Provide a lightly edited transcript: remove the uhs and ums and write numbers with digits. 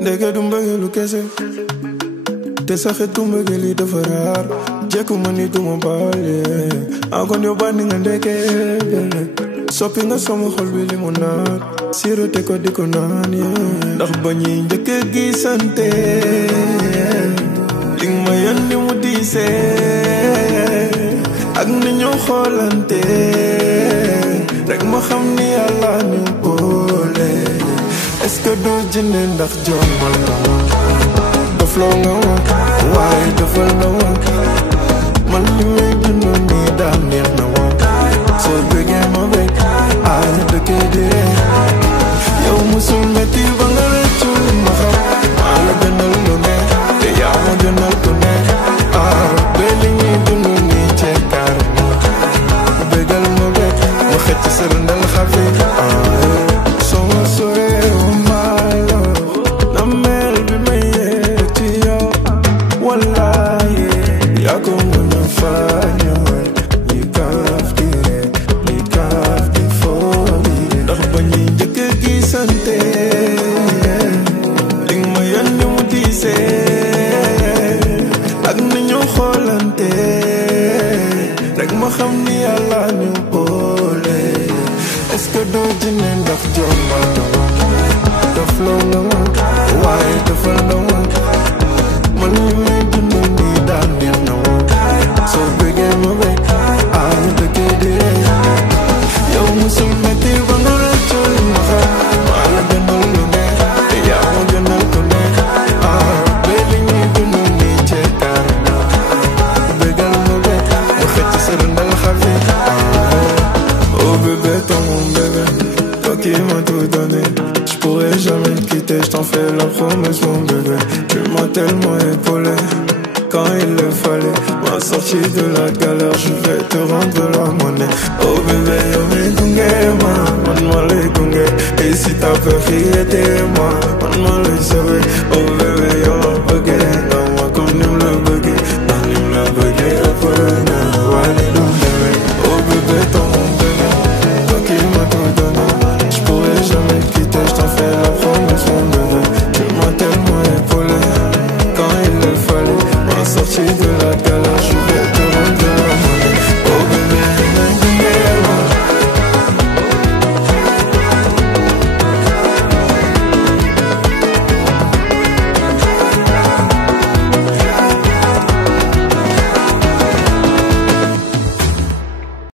Ndeke du mbëggeelu kese te saxe tu mbëggeeli dafa raar jekku ma ni du ma baale kon yow bandi nga ndeke soppi nga sama xol bi li mu naat sirote ko di ko naan ndax ba ñuy njëkk a gisante li nga ma yónni mu diisee ak ni ñu xoolante rek ma xam ni yàlla ñu boole. Est-ce que doo jënde ndax jommal nga ma dofloo nga ma waaye dofal na ma man li may dund nii daal neex na ma soo bëggee ma bëgg ñu dëkkee di yow musul metti ba nga rëccu li ma xam maa la gënal lu ne te yaa ma gënal ku ne ba li ñuy dund nii ceekaar bëggal ma bëgg ma xëcc sa rëndal xafi soo ma soree xam ni yàlla ñu boole. Est-ce que doo jënde ndax jommal na ma dofloo nga ma waaye dofal na ma man li may dund nii daal neex na ma soo bëggee ma bëgg ñu dëkkee di yow musul metti ba nga rëccu li ma xam maa la gënal lu ne te yaa ma gënal ku ne ba li ñuy dund nii ceekaar bëggal ma bëgg ma xëcc sa rëndal oh bébé, toi mon bébé, toi qui m'as tout donné. Je pourrais jamais te quitter, je t'en fais la promesse mon bébé. Tu m'as tellement épaulé quand il le fallait. M'a sorti de la galère, je vais te rendre la monnaie. Oh bébé, yo me gunge ma, man ma le gunge. Et si t'as peur, t'es moi, man ma le sauver. Oh bébé, yo ma